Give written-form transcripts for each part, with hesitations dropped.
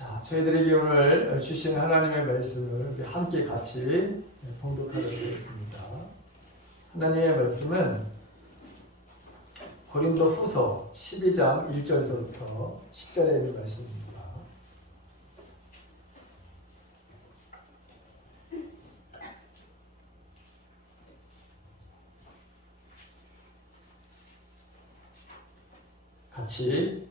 자, 저희들에게 오늘 주신 하나님의 말씀을 우리 함께 같이 봉독하도록 하겠습니다. 하나님의 말씀은 고린도 후서 12장 1절에서부터 10절에 있는 말씀입니다. 같이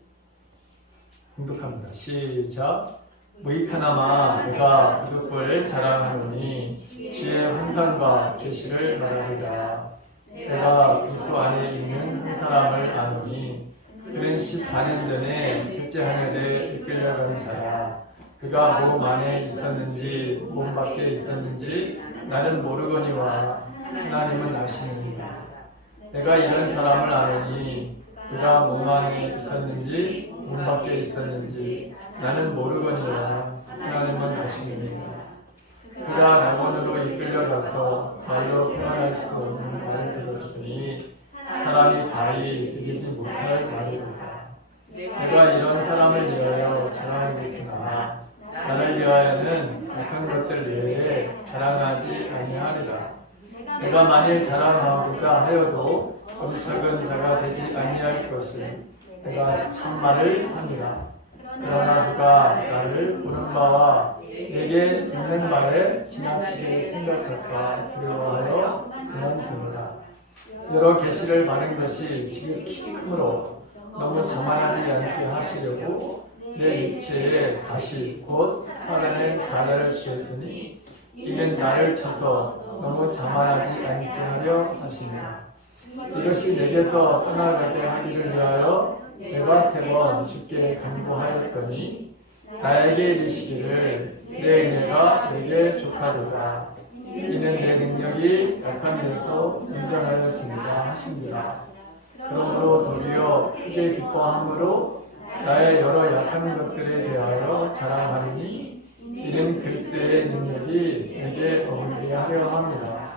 봉독합니다. 시작. 무익하나마 내가 부득불 자랑하노니 주의 환상과 계시를 말하리라. 내가 그리스도 안에 있는 한 사람을 아노니 그는 14년 전에 셋째 하늘에 이끌려간 자라. 그가 몸 안에 있었는지 몸 밖에 있었는지 나는 모르거니와 하나님은 아시느니라. 내가 이런 사람을 아노니 그가 몸 안에 있었는지 몸 밖에 있었는지 나는 모르거니와 하나님은 아시느니라. 그가 낙원으로 이끌려가서 말로 표현할 수 없는 말을 들었으니 사람이 가히 듣지 못할 말이로다. 내가 이런 사람을 위하여 자랑하겠으나 나를 위하여는 약한 것들 외에 자랑하지 아니하리라. 내가 만일 자랑하고자 하여도 어리석은 자가 되지 아니할 것을 내가 참말을 함이라. 그러나 누가 나를 보는 바와 내게 듣는 바에 지나치게 생각할까 두려워하여 그만두노라. 여러 계시를 받은 것이 지극히 크므로 너무 자만하지 않게 하시려고 내 육체에 다시 곧 사람의 사례를 주셨으니 이는 나를 쳐서 너무 자만하지 않게 하려 하시니라. 이것이 내게서 떠나가게 하기를 위하여 내가 3번 주께 간구하였더니 나에게 이르시기를 내 은혜가 내게 족하도다. 이는 내 능력이 약한 데서 인정하여지니라 하시니라. 그러므로 도리어 크게 기뻐함으로 나의 여러 약한 것들에 대하여 자랑하리니 이는 그리스도의 능력이 내게 어울리게 하려 함이라.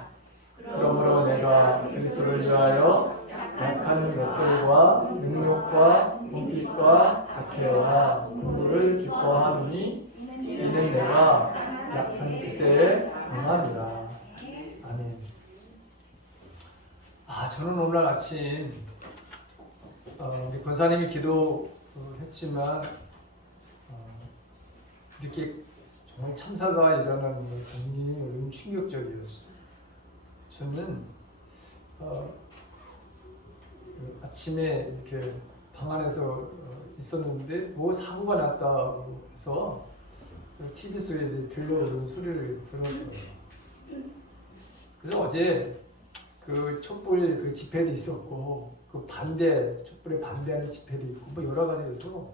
그러므로 내가 그리스도를 위하여 약한 것들과 능력과 궁핍과 박해와 공부를 기뻐하니 이는 내가 약한 그때에 강함이라. 아멘. 저는 오늘 아침 우리 권사님이 기도했지만 이렇게 정말 참사가 일어나는 건 굉장히 충격적이었어요. 저는 아침에 이렇게 방 안에서 있었는데 뭐 사고가 났다고 해서 TV 속에 들려오는 소리를 들었어요. 그래서 어제 그 촛불 그 집회도 있었고 그 촛불에 반대하는 집회도 있고 뭐 여러 가지여서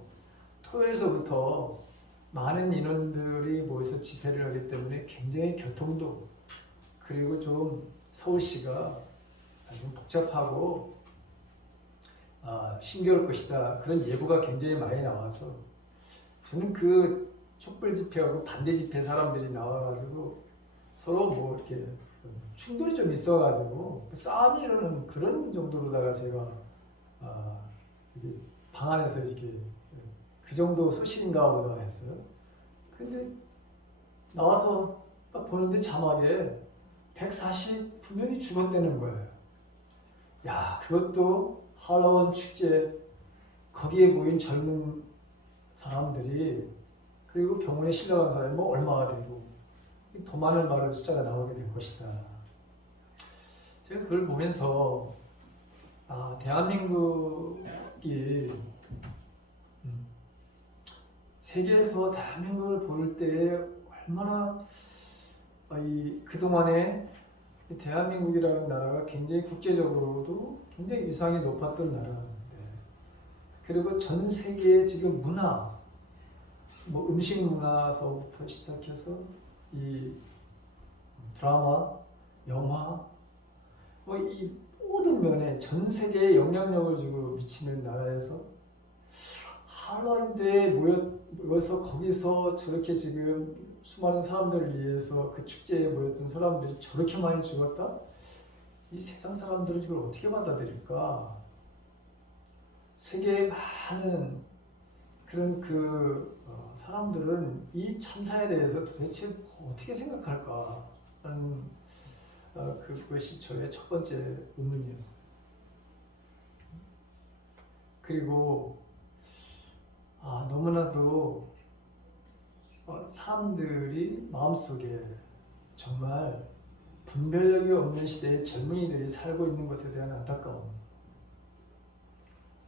토요일서부터 많은 인원들이 모여서 집회를 하기 때문에 굉장히 교통도 그리고 좀 서울시가 좀 복잡하고 힘겨울 것이다. 그런 예보가 굉장히 많이 나와서 저는 그 촛불 집회하고 반대 집회 사람들이 나와가지고 서로 뭐 이렇게 충돌이 좀 있어가지고 싸움이 일어나는 그런 정도로다가 제가 방 안에서 이렇게 그 정도 소식인가 보다 했어요. 근데 나와서 딱 보는데 자막에 149명이 죽었다는 거예요. 야, 그것도 할로윈 축제 거기에 모인 젊은 사람들이 그리고 병원에 실려간 사람이 뭐 얼마가 되고 더 많은 말을 숫자가 나오게 될 것이다. 제가 그걸 보면서 대한민국이 세계에서 대한민국을 볼 때 얼마나 그동안에 대한민국이라는 나라가 굉장히 국제적으로도 굉장히 위상이 높았던 나라인데 그리고 전 세계의 지금 문화, 뭐 음식 문화서부터 시작해서 이 드라마, 영화, 뭐 이 모든 면에 전 세계에 영향력을 주고 미치는 나라에서 할로윈대에 모여서 거기서 저렇게 지금 수많은 사람들을 위해서 그 축제에 모였던 사람들이 저렇게 많이 죽었다? 이 세상 사람들은 이걸 어떻게 받아들일까? 세계의 많은 그런 사람들은 이 참사에 대해서 도대체 어떻게 생각할까 하는 그것이 저의 첫 번째 의문이었어요. 그리고 너무나도 사람들이 마음속에 정말 분별력이 없는 시대에 젊은이들이 살고 있는 것에 대한 안타까움,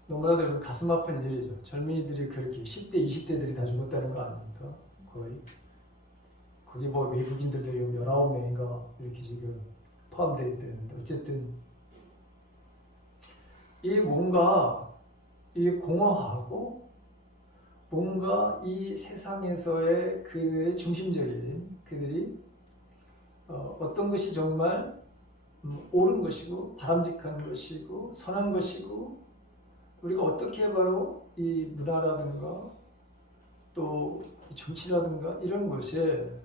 너무나도 가슴 아픈 일이죠. 젊은이들이 그렇게 10대, 20대들이 다 죽었다는 거 아닙니까? 거의. 거기 뭐 외국인들도 19명인가 이렇게 지금 포함되어 있다는데, 어쨌든 뭔가 공허하고 뭔가 이 세상에서의 그들의 중심적인 그들이 어떤 것이 정말 옳은 것이고 바람직한 것이고 선한 것이고, 우리가 어떻게 바로 이 문화라든가 또 정치라든가 이런 것에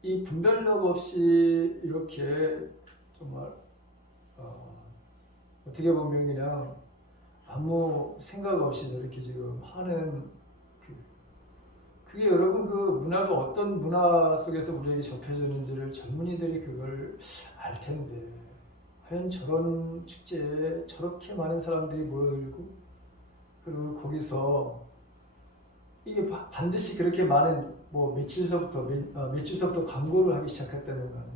이 분별력 없이 이렇게 정말 어떻게 보면 그냥 아무 생각 없이 저렇게 지금 하는 그게 여러분, 그 문화가 어떤 문화 속에서 우리에게 접해졌는지를 젊은이들이 그걸 알 텐데, 과연 저런 축제에 저렇게 많은 사람들이 모여들고, 그리고 거기서 이게 반드시 그렇게 많은 몇 주서부터 광고를 하기 시작했다는 거예요.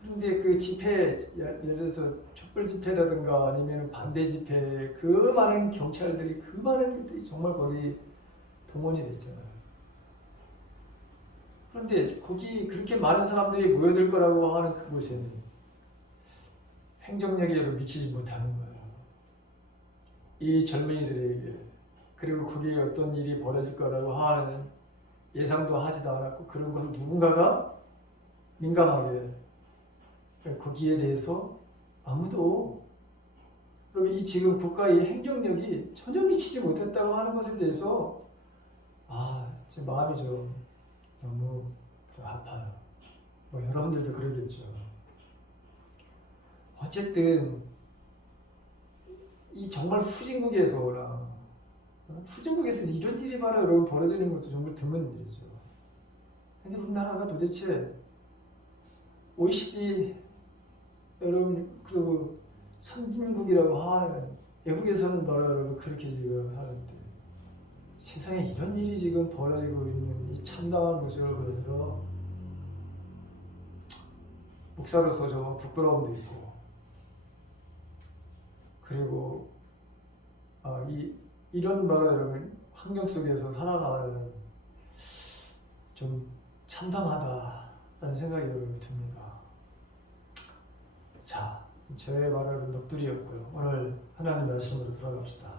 그런데 그 집회, 예를 들어서 촛불 집회라든가 아니면 반대 집회, 그 많은 경찰들이, 그 많은 것들이 정말 거기 동원이 됐잖아요. 그런데 거기 그렇게 많은 사람들이 모여들 거라고 하는 그곳에는 행정력이 미치지 못하는 거예요. 이 젊은이들에게. 그리고 거기에 어떤 일이 벌어질 거라고 하는 예상도 하지도 않았고, 그런 것을 누군가가 민감하게 거기에 대해서 아무도, 그럼 이 지금 국가의 행정력이 전혀 미치지 못했다고 하는 것에 대해서 제 마음이 좀 너무 아파요. 뭐 여러분들도 그러겠죠. 어쨌든 이 정말 후진국에서 이런 일이 바로 여러분 벌어지는 것도 정말 드문 일이죠. 근데 우리나라가 도대체 OECD 여러분 그리고 선진국이라고 하는, 외국에서는 바로 여러분 그렇게 지금 하는데, 세상에 이런 일이 지금 벌어지고 있는 이 참담한 모습을 보면서 목사로서 좀 부끄러움도 있고, 그리고 이런 바로 여러분 환경 속에서 살아가는 좀 참담하다라는 생각이 여러분 듭니다. 자, 저의 말은 넋두리였고요. 오늘 하나님 말씀으로 들어갑시다.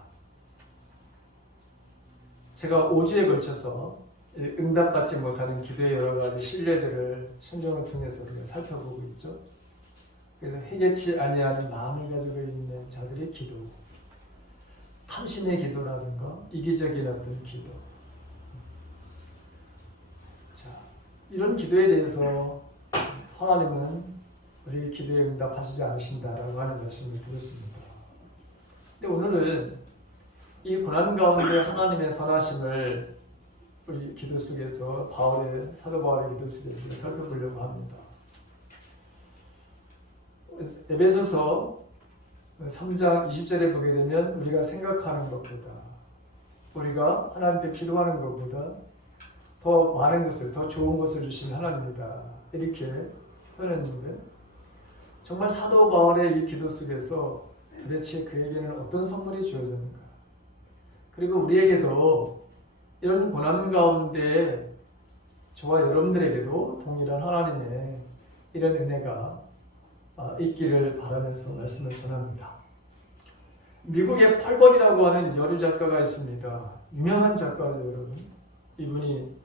제가 5주에 걸쳐서 응답받지 못하는 기도의 여러 가지 신뢰들을 성경을 통해서 우리가 살펴보고 있죠. 그래서 회개치 아니하는 마음을 가지고 있는 자들의 기도, 탐심의 기도라든가 이기적인 어떤 기도. 자, 이런 기도에 대해서 하나님은 우리 기도에 응답하시지 않으신다라고 하는 말씀을 드렸습니다. 근데 오늘은 이 고난 가운데 하나님의 선하심을 우리 기도 속에서 사도 바울의 기도 속에서 살펴보려고 합니다. 에베소서 3장 20절에 보게 되면 우리가 생각하는 것보다, 우리가 하나님께 기도하는 것보다 더 많은 것을, 더 좋은 것을 주신 하나님이다, 이렇게 표현했는데, 정말 사도 바울의 이 기도 속에서 도대체 그에게는 어떤 선물이 주어졌는가, 그리고 우리에게도 이런 고난 가운데 저와 여러분들에게도 동일한 하나님의 이런 은혜가 있기를 바라면서 말씀을 전합니다. 미국의 펄벅이라고 하는 여류 작가가 있습니다. 유명한 작가죠, 여러분. 이분이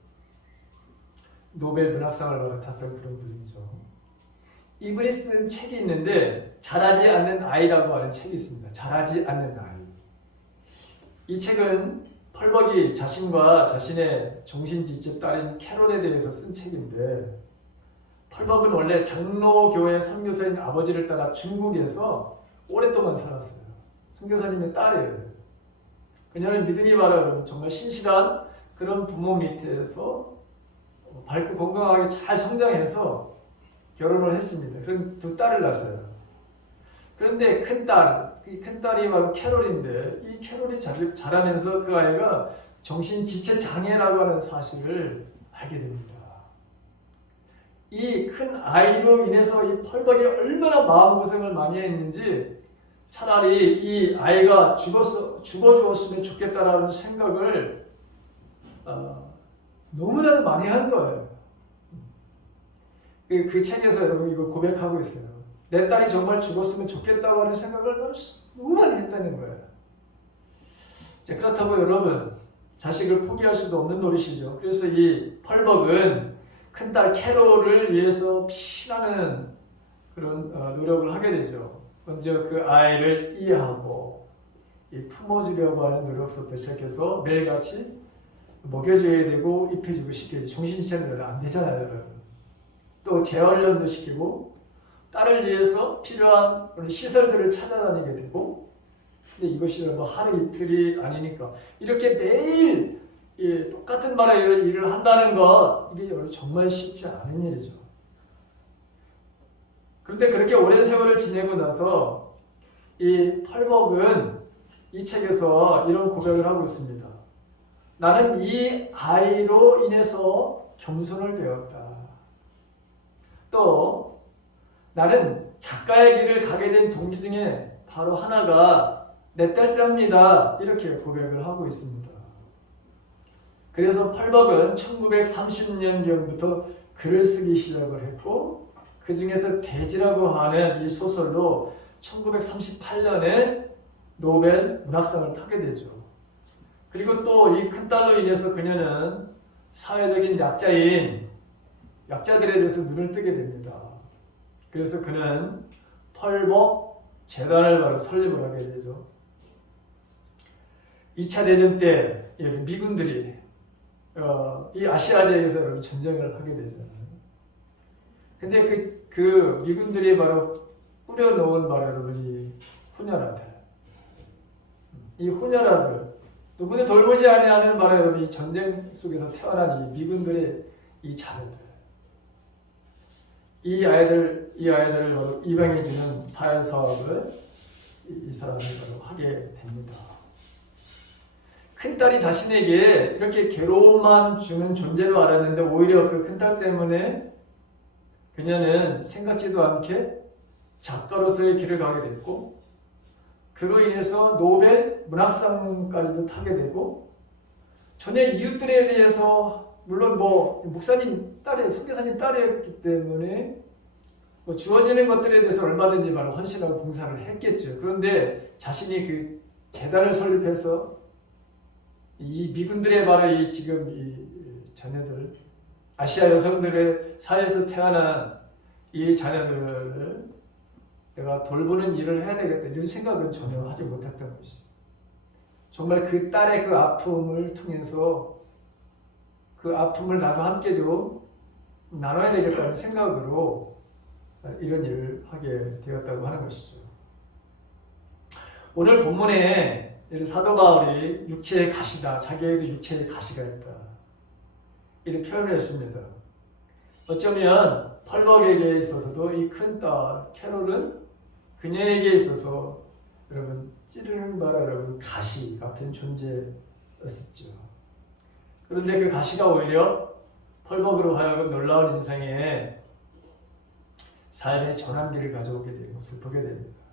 노벨 문학상을 받았던 그런 분이죠. 이분이 쓴 책이 있는데, 자라지 않는 아이라고 하는 책이 있습니다. 자라지 않는 아이. 이 책은 펄벅이 자신과 자신의 정신지체 딸인 캐롤에 대해서 쓴 책인데, 펄벅은 원래 장로교회 선교사인 아버지를 따라 중국에서 오랫동안 살았어요. 선교사님의 딸이에요. 그녀는 믿음이 바라는 정말 신실한 그런 부모 밑에서 밝고 건강하게 잘 성장해서 결혼을 했습니다. 그런 두 딸을 낳았어요. 그런데 큰 딸이 바로 캐롤인데 이 캐롤이 자라면서 그 아이가 정신지체 장애라고 하는 사실을 알게 됩니다. 이 큰 아이로 인해서 이 펄벅이 얼마나 마음고생을 많이 했는지 차라리 이 아이가 죽어 죽었으면 좋겠다라는 생각을 너무나도 많이 한 거예요. 그 책에서 여러분 이걸 고백하고 있어요. 내 딸이 정말 죽었으면 좋겠다고 하는 생각을 너무 많이 했다는 거예요. 자, 그렇다고 여러분 자식을 포기할 수도 없는 노릇이죠. 그래서 이 펄벅은 큰딸 캐롤을 위해서 피나는 그런 노력을 하게 되죠. 먼저 그 아이를 이해하고 품어주려고 하는 노력부터 시작해서 매일같이 먹여줘야 되고 입혀주고 시켜야지. 정신지체는 안 되잖아요. 또 재활련도 시키고 딸을 위해서 필요한 시설들을 찾아다니게 되고, 근데 이것이 뭐 하루 이틀이 아니니까 이렇게 매일 똑같은 말의 일을 한다는 것, 이게 정말 쉽지 않은 일이죠. 그런데 그렇게 오랜 세월을 지내고 나서 이 펄벅은 이 책에서 이런 고백을 하고 있습니다. 나는 이 아이로 인해서 겸손을 배웠다. 또 나는 작가의 길을 가게 된 동기 중에 바로 하나가 내 딸 때입니다. 이렇게 고백을 하고 있습니다. 그래서 펄벅은 1930년경부터 글을 쓰기 시작을 했고, 그 중에서 대지라고 하는 이 소설로 1938년에 노벨 문학상을 타게 되죠. 그리고 또 이 큰딸로 인해서 그녀는 사회적인 약자들에 대해서 눈을 뜨게 됩니다. 그래서 그는 펄벅 재단을 바로 설립을 하게 되죠. 2차 대전 때 미군들이 이 아시아 지역에서 전쟁을 하게 되잖아요. 근데 그 미군들이 바로 뿌려놓은 바로 여러분이 혼혈아들. 이 혼혈아들, 누구도 돌보지 아니하는 바로 여러분이 전쟁 속에서 태어난 이 미군들의 이 자녀들. 이 아이들을 바로 입양해주는 사회 사업을 이 사람이 바로 하게 됩니다. 큰딸이 자신에게 이렇게 괴로움만 주는 존재로 알았는데 오히려 그 큰딸 때문에 그녀는 생각지도 않게 작가로서의 길을 가게 됐고, 그로 인해서 노벨 문학상까지도 타게 되고, 전혀 이웃들에 대해서 물론 목사님 딸이 선교사님 딸이었기 때문에 주어지는 것들에 대해서 얼마든지 바로 헌신하고 봉사를 했겠죠. 그런데 자신이 그 재단을 설립해서 이 미군들의 바로 지금 이 자녀들, 아시아 여성들의 사회에서 태어난 이 자녀들을 내가 돌보는 일을 해야 되겠다, 이런 생각은 전혀 하지 못했던 것이죠. 정말 그 딸의 그 아픔을 통해서 그 아픔을 나도 함께 좀 나눠야 되겠다는 생각으로 이런 일을 하게 되었다고 하는 것이죠. 오늘 본문에 사도 바울이 육체의 가시다, 자기에게도 육체의 가시가 있다, 이런 표현을 했습니다. 어쩌면 펄벅에게 있어서도 이 큰딸 캐롤은 그녀에게 있어서 여러분 찌르는 바라 여러분 가시 같은 존재였었죠. 그런데 그 가시가 오히려 펄벅으로 하여금 놀라운 인생의 삶의 전환기를 가져오게 되는 것을 보게 됩니다.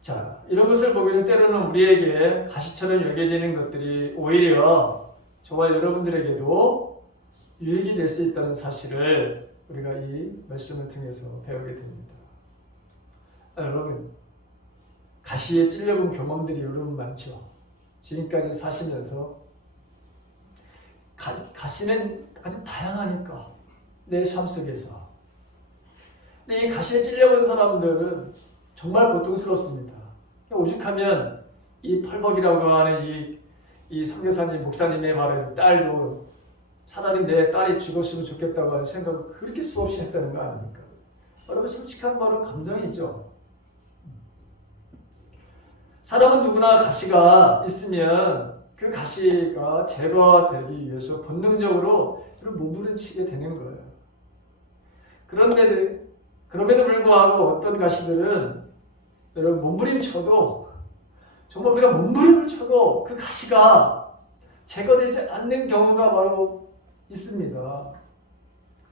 자, 이런 것을 보기는 때로는 우리에게 가시처럼 여겨지는 것들이 오히려 저와 여러분들에게도 유익이 될 수 있다는 사실을 우리가 이 말씀을 통해서 배우게 됩니다. 여러분, 가시에 찔려본 경험들이 여러분 많죠. 지금까지 사시면서 가시는 아주 다양하니까 내 삶 속에서. 근데 이 가시에 찔려본 사람들은 정말 고통스럽습니다. 오죽하면 이 펄벅이라고 하는 이 선교사님, 목사님의 말은 딸도 차라리 내 딸이 죽었으면 좋겠다고 하는 생각을 그렇게 수없이 했다는 거 아닙니까? 여러분, 솔직한 말은 감정이죠. 사람은 누구나 가시가 있으면 그 가시가 제거되기 위해서 본능적으로 몸부림치게 되는 거예요. 그럼에도 불구하고 어떤 가시들은 여러분 몸부림쳐도 정말 우리가 몸부림을 쳐도 그 가시가 제거되지 않는 경우가 바로 있습니다.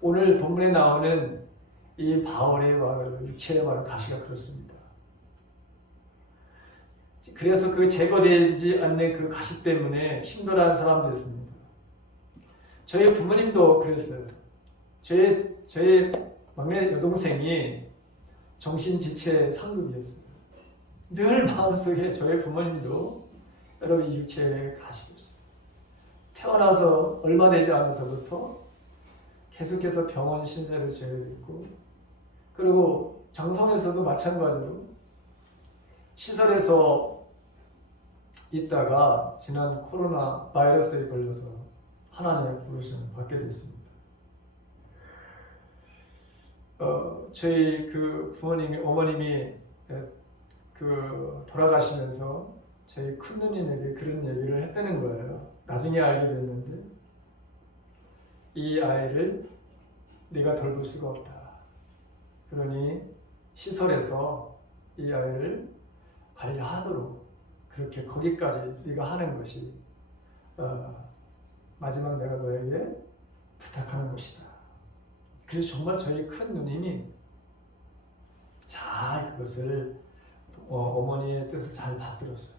오늘 본문에 나오는 이 바울의 육체의 가시가 그렇습니다. 그래서 그 제거되지 않는 그 가시 때문에 힘들어하는 사람들이었습니다. 저희 부모님도 그랬어요. 저희 막내 여동생이 정신지체 상급이었어요. 늘 마음속에 저희 부모님도 여러분 이 육체에 가시였어요. 태어나서 얼마 되지 않아서부터 계속해서 병원 신세를 져야 됐고, 그리고 장성에서도 마찬가지로 시설에서 있다가 지난 코로나 바이러스에 걸려서 하나님의 부르심을 받게 됐습니다. 저희 그 부모님이 어머님이 돌아가시면서 저희 큰 누님에게 그런 얘기를 했다는 거예요. 나중에 알게 됐는데 이 아이를 네가 돌볼 수가 없다. 그러니 시설에서 이 아이를 관리하도록 그렇게 거기까지 네가 하는 것이 마지막 내가 너에게 부탁하는 것이다. 그래서 정말 저희 큰 누님이 잘 그것을 어머니의 뜻을 잘 받들었어요.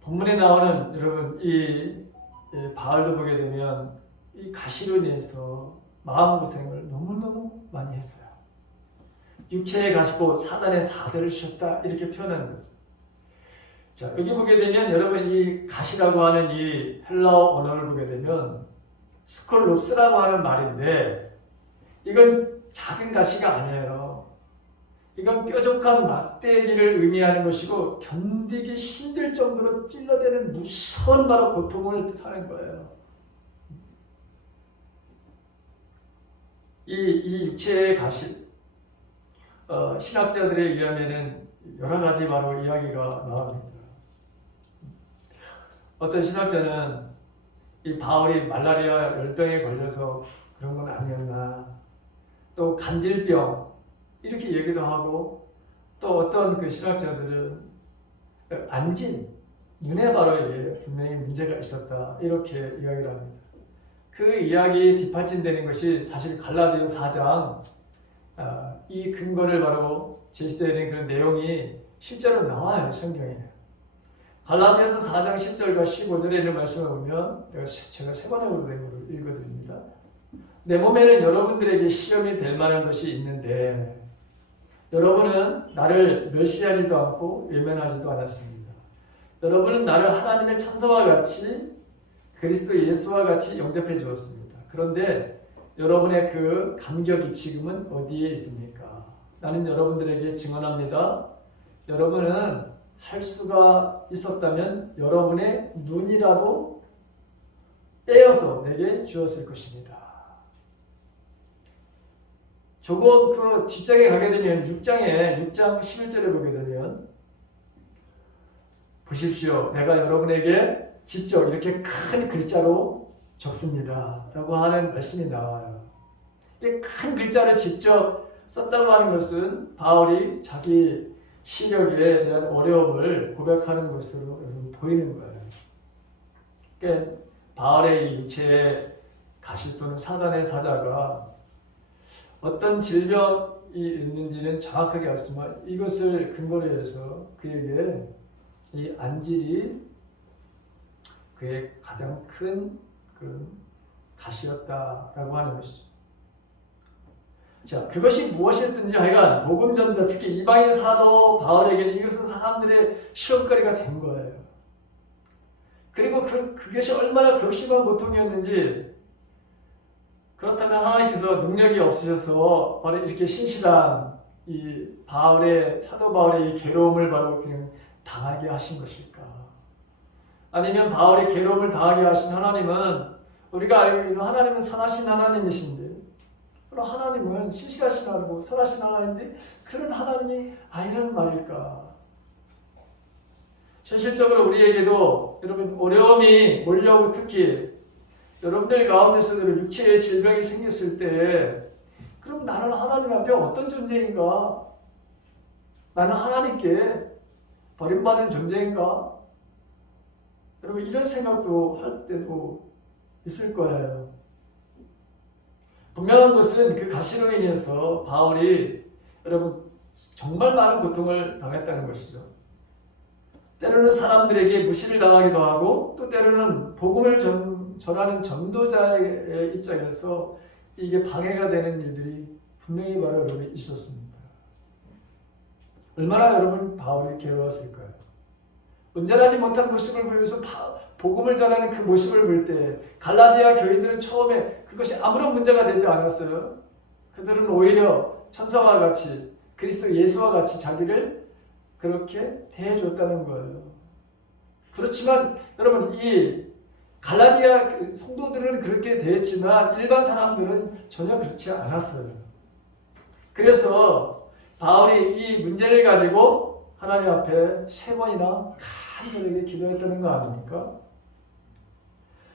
본문에 나오는 여러분 이 바울도 보게 되면 이 가시로 인해서 마음고생을 너무너무 많이 했어요. 육체에 가시고 사단의 사대를 셨다 이렇게 표현하는 거죠. 자, 여기 보게 되면 여러분 이 가시라고 하는 이 헬라어 언어를 보게 되면 스콜롭스라고 하는 말인데 이건 작은 가시가 아니에요. 이건 뾰족한 막대기를 의미하는 것이고 견디기 힘들 정도로 찔러대는 무서운 바로 고통을 뜻하는 거예요. 이 육체의 가시 신학자들에 의하면은 여러 가지 바로 이야기가 나옵니다. 어떤 신학자는 이 바울이 말라리아 열병에 걸려서 그런 건 아니었나, 또 간질병 이렇게 얘기도 하고, 또 어떤 그 신학자들은 안진 눈에 바로 분명히 문제가 있었다 이렇게 이야기를 합니다. 그 이야기에 뒷받침되는 것이 사실 갈라디아 4장 이 근거를 바로 제시되는 그런 내용이 실제로 나와요, 성경에. 갈라디아서 4장 10절과 15절에 있는 말씀을 보면 제가 세 번역으로 된 걸로 읽어드립니다. 내 몸에는 여러분들에게 시험이 될 만한 것이 있는데 여러분은 나를 멸시하지도 않고 외면하지도 않았습니다. 여러분은 나를 하나님의 천사와 같이 그리스도 예수와 같이 영접해 주었습니다. 그런데 여러분의 그 감격이 지금은 어디에 있습니까? 나는 여러분들에게 증언합니다. 여러분은 할 수가 있었다면 여러분의 눈이라도 떼어서 내게 주었을 것입니다. 조금 그 뒷장에 가게 되면 6장 11절에 보게 되면 보십시오. 내가 여러분에게 직접 이렇게 큰 글자로 적습니다. 라고 하는 말씀이 나와요. 이 큰 글자를 직접 썼다고 하는 것은 바울이 자기 시력에 대한 어려움을 고백하는 것으로 보이는 거예요. 그러니까 바울의 이 육체의 가시 또는 사단의 사자가 어떤 질병이 있는지는 정확하게 알지만 이것을 근거로 해서 그에게 이 안질이 그의 가장 큰 그 가시였다라고 하는 것이죠. 자, 그것이 무엇이었든지 하여간 복음 전자 특히 이방인 사도 바울에게는 이것은 사람들의 시험거리가 된 거예요. 그리고 그것이 얼마나 극심한 고통이었는지, 그렇다면 하나님께서 능력이 없으셔서 바로 이렇게 신실한 이 사도 바울의 이 괴로움을 바로 그냥 당하게 하신 것일까? 아니면 바울이 괴로움을 당하게 하신 하나님은 우리가 알고 있는 하나님은 선하신 하나님이신데 그럼 하나님은 신실하신 하나님이고 선하신 하나님인데 그런 하나님이 아니라는 말일까? 현실적으로 우리에게도 여러분 어려움이 몰려오고 특히 여러분들 가운데서도 육체의 질병이 생겼을 때 그럼 나는 하나님 앞에 어떤 존재인가? 나는 하나님께 버림받은 존재인가? 여러분 이런 생각도 할 때도 있을 거예요. 분명한 것은 그 가시로 인해서 바울이 여러분 정말 많은 고통을 당했다는 것이죠. 때로는 사람들에게 무시를 당하기도 하고 또 때로는 복음을 전하는 전도자의 입장에서 이게 방해가 되는 일들이 분명히 바로 여러분 있었습니다. 얼마나 여러분 바울이 괴로웠을까요? 온전하지 못한 모습을 보여서 복음을 전하는 그 모습을 볼 때 갈라디아 교인들은 처음에 그것이 아무런 문제가 되지 않았어요. 그들은 오히려 천사와 같이 그리스도 예수와 같이 자기를 그렇게 대해줬다는 거예요. 그렇지만 여러분 이 갈라디아 성도들은 그렇게 대했지만 일반 사람들은 전혀 그렇지 않았어요. 그래서 바울이 이 문제를 가지고 하나님 앞에 3번이나 간절하게 기도했다는 거 아닙니까?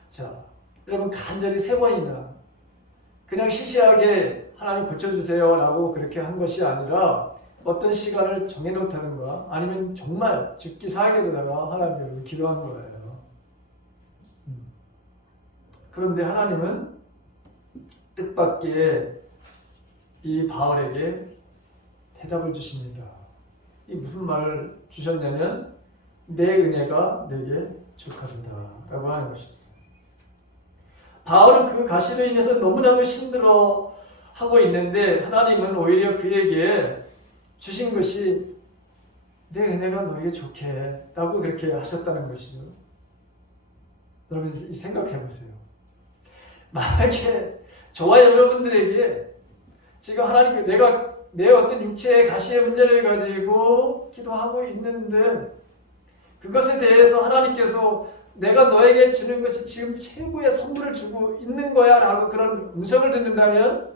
자, 여러분 간절히 3번이나 그냥 시시하게 하나님 고쳐주세요 라고 그렇게 한 것이 아니라 어떤 시간을 정해놓다든가 아니면 정말 죽기 살게 되다가 하나님께 기도한 거예요. 그런데 하나님은 뜻밖의 이 바울에게 대답을 주십니다. 이 무슨 말을 주셨냐면 내 은혜가 내게 족하도다 라고 하는 것이었어요. 바울은 그 가시로 인해서 너무나도 힘들어 하고 있는데 하나님은 오히려 그에게 주신 것이 내 은혜가 너에게 좋게 라고 그렇게 하셨다는 것이죠. 여러분 생각해 보세요. 만약에 저와 여러분들에게 지금 하나님께 내가 내 어떤 육체의 가시의 문제를 가지고 기도하고 있는데 그것에 대해서 하나님께서 내가 너에게 주는 것이 지금 최고의 선물을 주고 있는 거야 라고 그런 음성을 듣는다면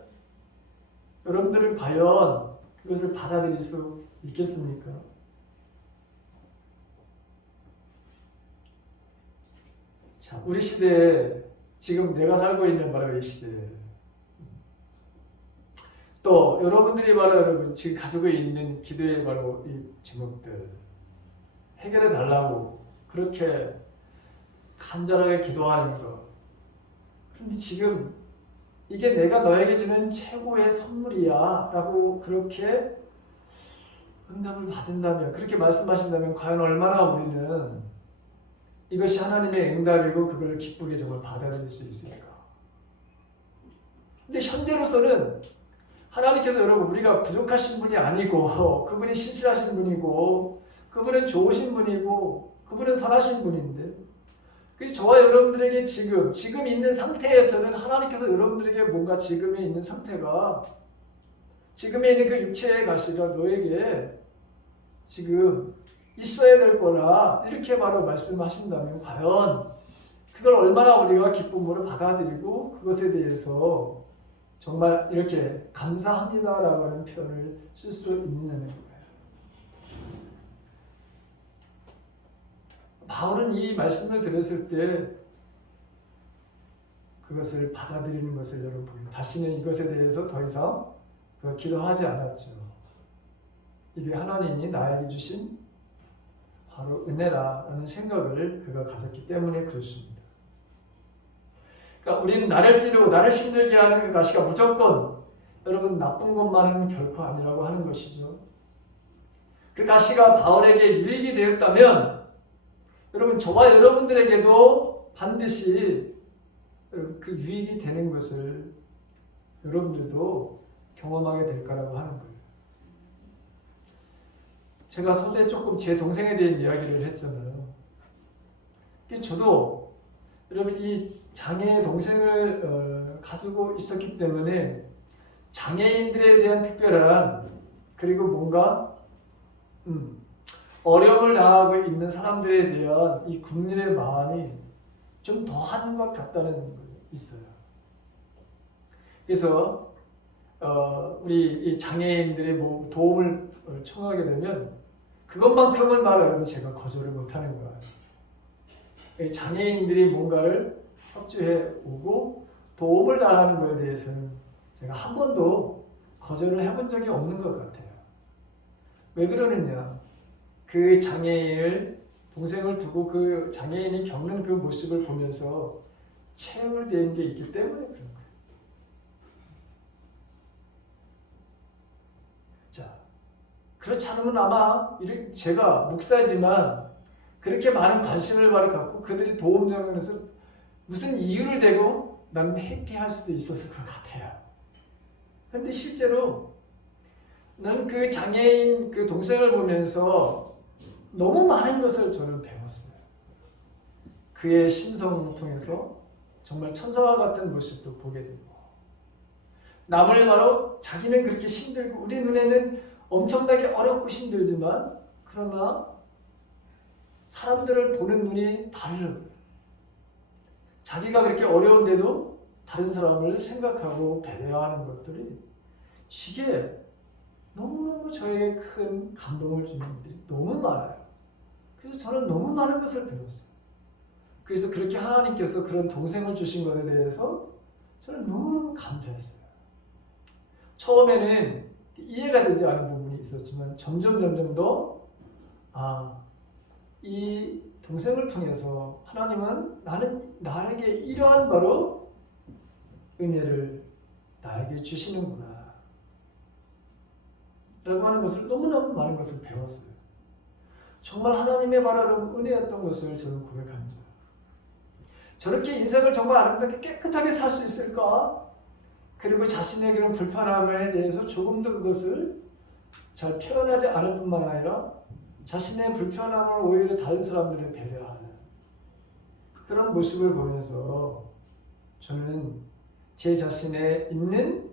여러분들은 과연 그것을 받아들일 수 있겠습니까? 자, 우리 시대에 지금 내가 살고 있는 바로 이 시대에 또 여러분들이 바로 여러분 지금 가지고 있는 기도의 바로 이 제목들 해결해 달라고 그렇게 간절하게 기도하는 것. 그런데 지금 이게 내가 너에게 주는 최고의 선물이야 라고 그렇게 응답을 받은다면 그렇게 말씀하신다면 과연 얼마나 우리는 이것이 하나님의 응답이고 그걸 기쁘게 정말 받아들일 수 있을까? 근데 현재로서는 하나님께서 여러분 우리가 부족하신 분이 아니고 그분이 신실하신 분이고 그분은 좋으신 분이고 그분은 선하신 분인데 그 저와 여러분들에게 지금 있는 상태에서는 하나님께서 여러분들에게 뭔가 지금에 있는 상태가 지금에 있는 그 육체의 가시가 너에게 지금 있어야 될 거라 이렇게 바로 말씀하신다면 과연 그걸 얼마나 우리가 기쁨으로 받아들이고 그것에 대해서 정말 이렇게 감사합니다라고 하는 표현을 쓸 수 있는 거예요. 바울은 이 말씀을 들었을 때 그것을 받아들이는 것을 여러분 보면 다시는 이것에 대해서 더 이상 기도하지 않았죠. 이게 하나님이 나에게 주신 바로 은혜라는 생각을 그가 가졌기 때문에 그렇습니다. 그러니까 우리는 나를 찌르고 나를 힘들게 하는 그 가시가 무조건 여러분 나쁜 것만은 결코 아니라고 하는 것이죠. 그 가시가 바울에게 유익이 되었다면 여러분 저와 여러분들에게도 반드시 그 유익이 되는 것을 여러분들도 경험하게 될 거라고 하는 거예요. 제가 서두에 조금 제 동생에 대한 이야기를 했잖아요. 저도 여러분 이 장애 동생을 가지고 있었기 때문에 장애인들에 대한 특별한 그리고 뭔가 어려움을 당하고 있는 사람들에 대한 이 국민의 마음이 좀 더한 것 같다는 게 있어요. 그래서 우리 이 장애인들의 뭐 도움을 청하게 되면 그것만큼은 말하면 제가 거절을 못하는 거예요. 이 장애인들이 뭔가를 협조해 오고 도움을 달라는 것에 대해서는 제가 한 번도 거절을 해본 적이 없는 것 같아요. 왜 그러느냐? 그 장애인을 동생을 두고 그 장애인이 겪는 그 모습을 보면서 체험을 된 게 있기 때문에 그런 거예요. 자, 그렇지 않으면 아마 제가 목사지만 그렇게 많은 관심을 갖고 그들이 도움 정원에서 무슨 이유를 대고 난 회피할 수도 있었을 것 같아요. 그런데 실제로 난 그 장애인 그 동생을 보면서 너무 많은 것을 저는 배웠어요. 그의 심성을 통해서 정말 천사와 같은 모습도 보게 되고, 남을 바로 자기는 그렇게 힘들고 우리 눈에는 엄청나게 어렵고 힘들지만 그러나 사람들을 보는 눈이 다르고 자기가 그렇게 어려운데도 다른 사람을 생각하고 배려하는 것들이 이게 너무너무 저에게 큰 감동을 주는 일들이 너무 많아요. 그래서 저는 너무 많은 것을 배웠어요. 그래서 그렇게 하나님께서 그런 동생을 주신 것에 대해서 저는 너무너무 감사했어요. 처음에는 이해가 되지 않은 부분이 있었지만 점점 더 이 동생을 통해서 하나님은 나에게 이러한 바로 은혜를 나에게 주시는구나 라고 하는 것을 너무너무 많은 것을 배웠어요. 정말 하나님의 바로 은혜였던 것을 저는 고백합니다. 저렇게 인생을 정말 아름답게 깨끗하게 살 수 있을까? 그리고 자신의 그런 불편함에 대해서 조금 더 그것을 잘 표현하지 않을 뿐만 아니라 자신의 불편함을 오히려 다른 사람들을 배려하는 그런 모습을 보면서 저는 제 자신에 있는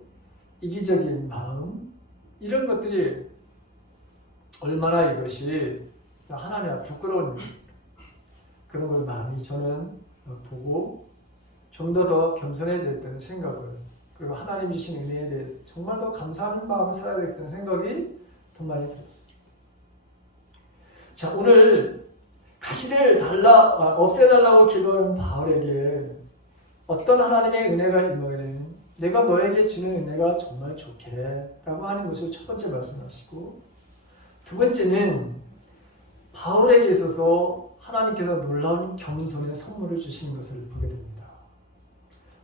이기적인 마음, 이런 것들이 얼마나 이것이 하나님 앞에 부끄러운 그런 걸 많이 저는 보고 좀 더 겸손해졌다는 생각을, 그리고 하나님 주신 은혜에 대해서 정말 더 감사하는 마음을 살아야 되겠다는 생각이 더 많이 들었어요. 자, 오늘 가시를 없애달라고 기도하는 바울에게 어떤 하나님의 은혜가 임하기는 내가 너에게 주는 은혜가 정말 좋게 라고 하는 것을 첫 번째 말씀하시고, 두 번째는 바울에게 있어서 하나님께서 놀라운 겸손의 선물을 주시는 것을 보게 됩니다.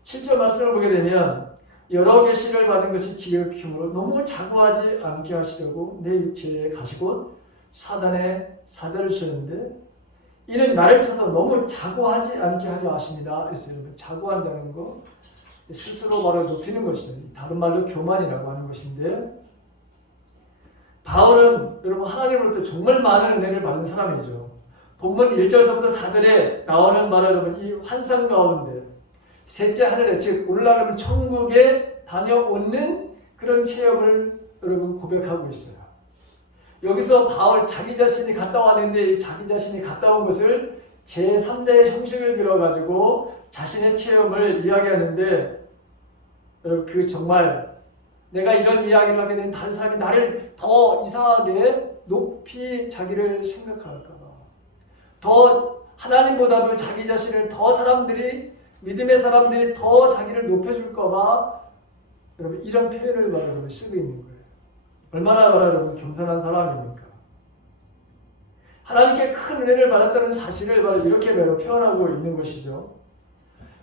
7절 말씀을 보게 되면 여러 계시를 받은 것이 지극히 힘으로 너무 자고하지 않게 하시려고 내 육체에 가시고 사단의 사자를 주셨는데 이는 나를 쳐서 너무 자고하지 않게 하려 하십니다. 그래서 여러분, 자고한다는 거 스스로 바로 높이는 것이죠. 다른 말로 교만이라고 하는 것인데, 바울은 여러분 하나님으로부터 정말 많은 은혜를 받은 사람이죠. 본문 1절서부터 4절에 나오는 바로 여러분 이 환상 가운데 셋째 하늘에, 즉 올라가면 천국에 다녀오는 그런 체험을 여러분 고백하고 있어요. 여기서 바울 자기 자신이 갔다 왔는데 자기 자신이 갔다 온 것을 제3자의 형식을 빌어가지고 자신의 체험을 이야기하는데, 여러분 그 정말 내가 이런 이야기를 하게 되면 다른 사람이 나를 더 이상하게 높이 자기를 생각할까봐, 더 하나님보다도 자기 자신을 더 믿음의 사람들이 더 자기를 높여줄까봐 여러분 이런 표현을 여러분 쓰고 있는 거예요. 얼마나 여러분 겸손한 사람입니까? 하나님께 큰 은혜를 받았다는 사실을 바로 이렇게 표현하고 있는 것이죠.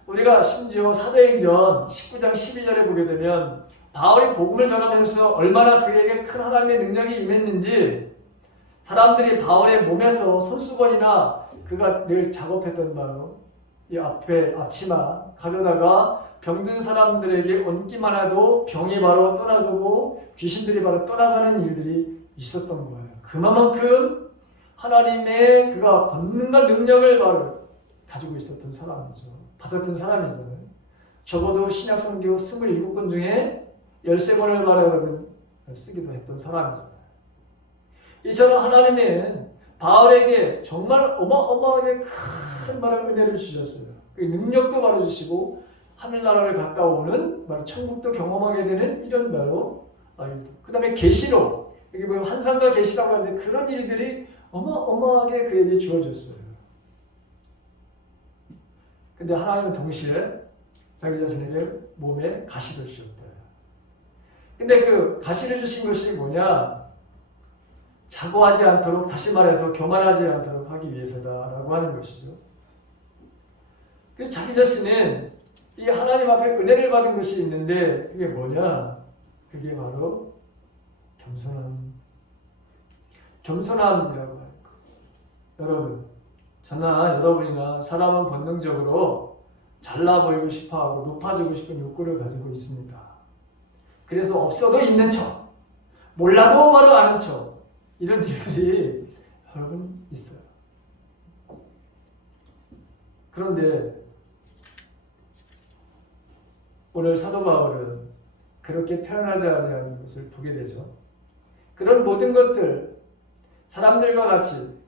우리가 심지어 사도행전 19장 12절에 보게 되면 바울이 복음을 전하면서 얼마나 그에게 큰 하나님의 능력이 임했는지 사람들이 바울의 몸에서 손수건이나 그가 늘 작업했던 바로 이 앞치마 가져다가 병든 사람들에게 얹기만 해도 병이 바로 떠나가고 귀신들이 바로 떠나가는 일들이 있었던 거예요. 그만큼 하나님의 그가 권능과 능력을 바로 가지고 있었던 사람이죠. 받았던 사람이잖아요. 적어도 신약성경 27권 중에 13권을 바로 쓰기도 했던 사람이잖아요. 이처럼 하나님은 바울에게 정말 어마어마하게 큰 은혜를 주셨어요. 그 능력도 바로 주시고 하늘나라를 갔다 오는 바로 천국도 경험하게 되는 이런 바로 그 다음에 계시로 여기 보면 환상과 계시라고 하는데 그런 일들이 어마어마하게 그에게 주어졌어요. 근데 하나님은 동시에 자기 자신에게 몸에 가시를 주셨다. 근데 그 가시를 주신 것이 뭐냐? 자고하지 않도록, 다시 말해서 교만하지 않도록 하기 위해서다라고 하는 것이죠. 그래서 자기 자신은 이 하나님 앞에 은혜를 받은 것이 있는데 그게 뭐냐? 그게 바로 겸손함이라고 하는 거. 여러분, 저나 여러분이나 사람은 본능적으로 잘나 보이고 싶어하고 높아지고 싶은 욕구를 가지고 있습니다. 그래서 없어도 있는 척, 몰라도 바로 아는 척, 이런 일들이 여러분 있어요. 그런데 오늘 사도 바울은 그렇게 표현하지 않는 것을 보게 되죠. 그런 모든 것들, 사람들과 같이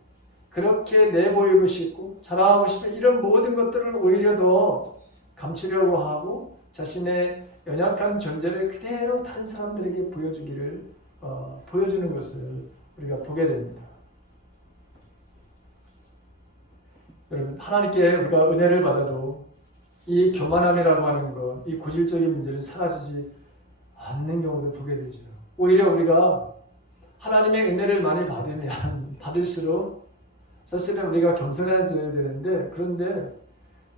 그렇게 내보이고 싶고 자랑하고 싶은 이런 모든 것들을 오히려 더 감추려고 하고 자신의 연약한 존재를 그대로 다른 사람들에게 보여주는 것을 우리가 보게 됩니다. 여러분, 하나님께 우리가 은혜를 받아도 이 교만함이라고 하는 것, 이 고질적인 문제는 사라지지 않는 경우도 보게 되죠. 오히려 우리가 하나님의 은혜를 많이 받을수록 사실은 우리가 겸손해져야 되는데, 그런데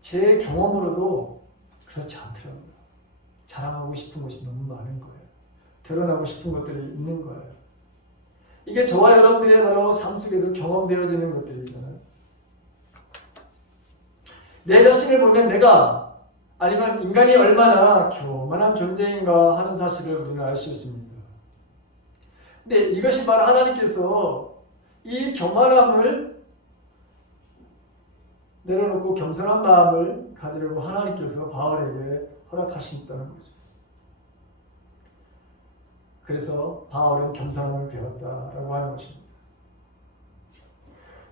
제 경험으로도 그렇지 않더라고요. 자랑하고 싶은 것이 너무 많은 거예요. 드러나고 싶은 것들이 있는 거예요. 이게 저와 여러분들의 바로 삶 속에서 경험되어지는 것들이잖아요. 내 자신을 보면 내가 아니면 인간이 얼마나 교만한 존재인가 하는 사실을 우리는 알 수 있습니다. 근데 이것이 바로 하나님께서 이 교만함을 내려놓고 겸손한 마음을 가지려고 하나님께서 바울에게 허락하신다는 거죠. 그래서 바울은 겸손함을 배웠다라고 하는 것입니다.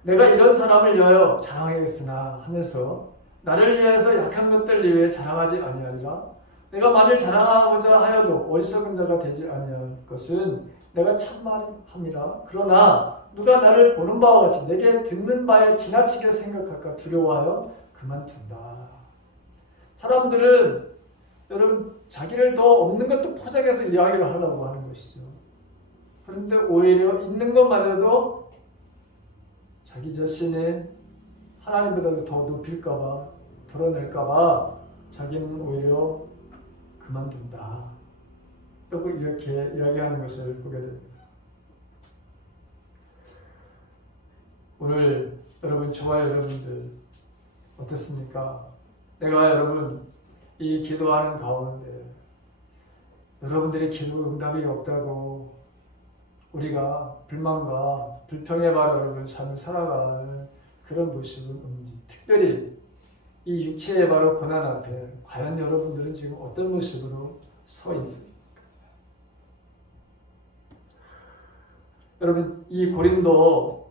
내가 이런 사람을 위하여 자랑하겠으나 하면서 나를 위해서 약한 것들 위해 자랑하지 아니하리라. 내가 만일 자랑하고자 하여도 어리석은 자가 되지 아니할 것은 내가 참말함이라. 그러나 누가 나를 보는 바와 같이 내게 듣는 바에 지나치게 생각할까 두려워하여 그만둔다. 사람들은 여러분 자기를 더 없는 것도 포장해서 이야기를 하려고 하는 것이죠. 그런데 오히려 있는 것마저도 자기 자신의 하나님보다도 더 높일까봐 드러낼까봐 자기는 오히려 그만둔다. 이렇게 이야기하는 것을 보게 됩니다. 오늘 여러분, 저와 여러분들 어떻습니까? 내가 여러분 이 기도하는 가운데 여러분들의 기도 응답이 없다고 우리가 불만과 불평에 바로 여러분 삶을 살아가는 그런 모습은 없는지, 특별히 이 육체의 바로 고난 앞에 과연 여러분들은 지금 어떤 모습으로 서 있습니까? 여러분, 이 고린도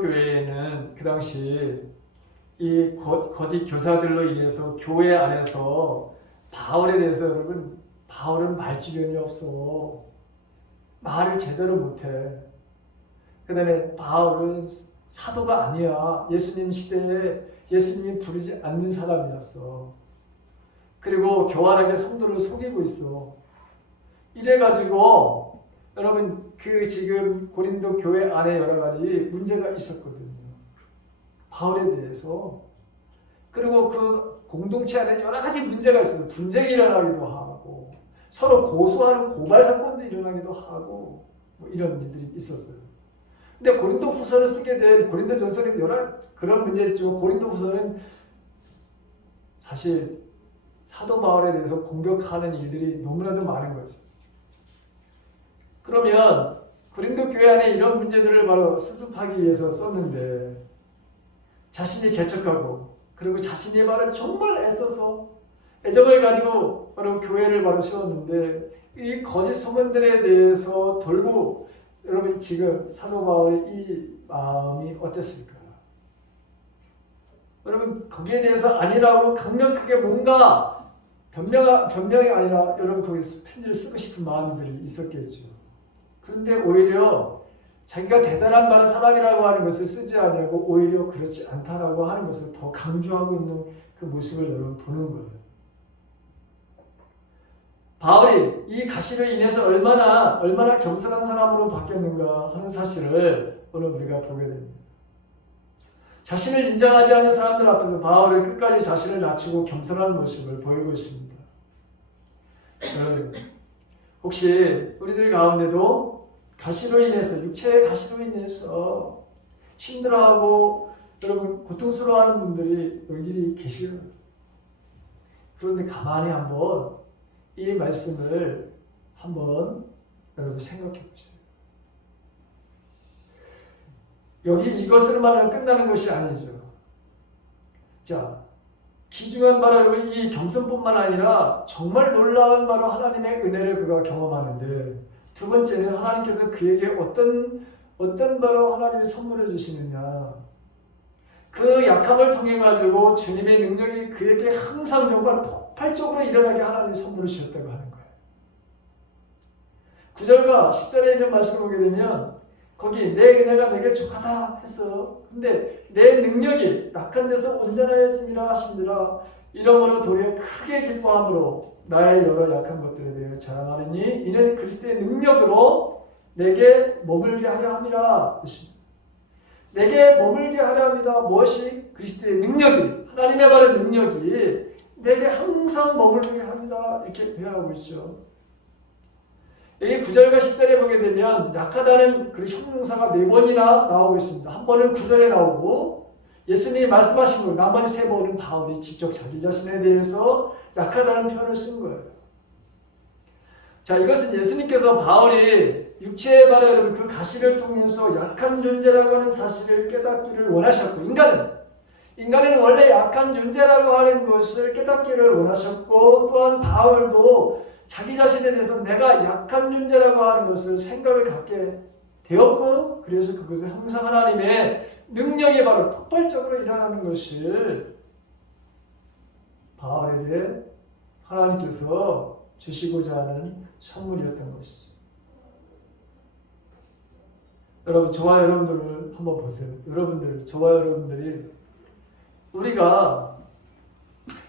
교회에는 그 당시 이 거짓 교사들로 인해서 교회 안에서 바울에 대해서 여러분, 바울은 말주변이 없어. 말을 제대로 못해. 그 다음에 바울은 사도가 아니야. 예수님 시대에 예수님이 부르지 않는 사람이었어. 그리고 교활하게 성도를 속이고 있어. 이래가지고 여러분 그 지금 고린도 교회 안에 여러 가지 문제가 있었거든요. 바울에 대해서. 그리고 그 공동체 안에 여러 가지 문제가 있어서 분쟁이 일어나기도 하고 서로 고소하는 고발 사건도 일어나기도 하고 뭐 이런 일들이 있었어요. 근데 고린도 후서를 쓰게 된 고린도 전서는 여러 그런 문제가 있지만 고린도 후서는 사실 사도 바울에 대해서 공격하는 일들이 너무나도 많은 거죠. 그러면 고린도 교회 안에 이런 문제들을 바로 수습하기 위해서 썼는데 자신이 개척하고 그리고 자신이 바로 정말 애써서 애정을 가지고 바로 교회를 바로 세웠는데 이 거짓 소문들에 대해서 돌고 여러분 지금 사도 바울의 이 마음이 어땠을까? 여러분 거기에 대해서 아니라고 강력하게 뭔가 변명이 아니라 여러분 거기서 편지를 쓰고 싶은 마음들이 있었겠죠. 그런데 오히려 자기가 대단한 많은 사람이라고 하는 것을 쓰지 않냐고 오히려 그렇지 않다라고 하는 것을 더 강조하고 있는 그 모습을 여러분 보는 거예요. 바울이 이 가시로 인해서 얼마나 겸손한 사람으로 바뀌었는가 하는 사실을 오늘 우리가 보게 됩니다. 자신을 인정하지 않는 사람들 앞에서 바울은 끝까지 자신을 낮추고 겸손한 모습을 보이고 있습니다. 혹시 우리들 가운데도 가시로 인해서 육체의 가시로 인해서 힘들어하고 여러분 고통스러워하는 분들이 여기 계시요. 그런데 가만히 한번 이 말씀을 한번 여러분 생각해 보세요. 여기 이것으로만 끝나는 것이 아니죠. 자, 귀중한 바로 이 겸손뿐만 아니라 정말 놀라운 바로 하나님의 은혜를 그가 경험하는데 두 번째는 하나님께서 그에게 어떤 바로 하나님이 선물을 주시느냐. 그 약함을 통해 가지고 주님의 능력이 그에게 항상 정말 폭발적으로 일어나게 하나님이 선물을 주셨다고 하는 거예요. 9절과 10절에 있는 말씀을 보게 되면 거기 내 은혜가 내게 족하다 했어. 근데 내 능력이 약한 데서 온전하여짐이라 하신지라 이러므로 도리어 크게 기뻐함으로 나의 여러 약한 것들에 대해 자랑하리니 이는 그리스도의 능력으로 내게 머물게 하려 함이라 했습니다. 내게 머물게 하려 합니다. 무엇이? 그리스도의 능력이 하나님의 바른 능력이 내게 항상 머물게 합니다. 이렇게 표현하고 있죠. 여기 9절과 10절에 보게 되면 약하다는 그 형용사가 4번이나 나오고 있습니다. 한 번은 9절에 나오고 예수님이 말씀하신 거 나머지 3번은 바울이 직접 자기 자신에 대해서 약하다는 표현을 쓴 거예요. 자, 이것은 예수님께서 바울이 육체의 바른 그 가시를 통해서 약한 존재라고 하는 사실을 깨닫기를 원하셨고 인간은 원래 약한 존재라고 하는 것을 깨닫기를 원하셨고 또한 바울도 자기 자신에 대해서 내가 약한 존재라고 하는 것을 생각을 갖게 되었고 그래서 그것을 항상 하나님의 능력이 바로 폭발적으로 일어나는 것을 바울에게 하나님께서 주시고자 하는 선물이었던 것이죠. 여러분 저와 여러분들을 한번 보세요. 저와 여러분들이 우리가